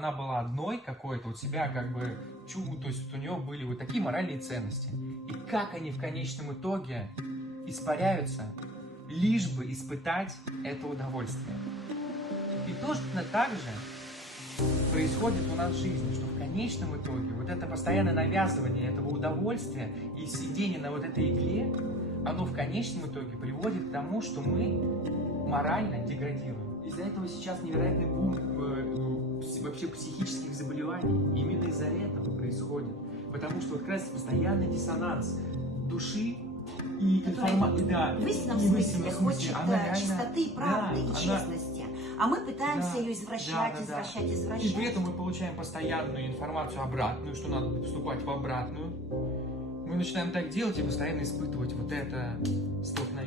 она была одной какой-то, у тебя как бы, то есть вот у нее были вот такие моральные ценности. И как они в конечном итоге испаряются, лишь бы испытать это удовольствие. И точно так же происходит у нас в жизни, что в конечном итоге вот это постоянное навязывание этого удовольствия и сидение на вот этой игле, оно в конечном итоге приводит к тому, что мы морально деградируем. Из-за этого сейчас невероятный бум вообще психических заболеваний. Именно из-за этого происходит. Потому что вот как раз постоянный диссонанс души и информации. Да, в истинном смысле хочет чистоты, правды и честности. А мы пытаемся ее извращать. И при этом мы получаем постоянную информацию обратную, что надо поступать в обратную. Мы начинаем так делать и постоянно испытывать вот это столкновение.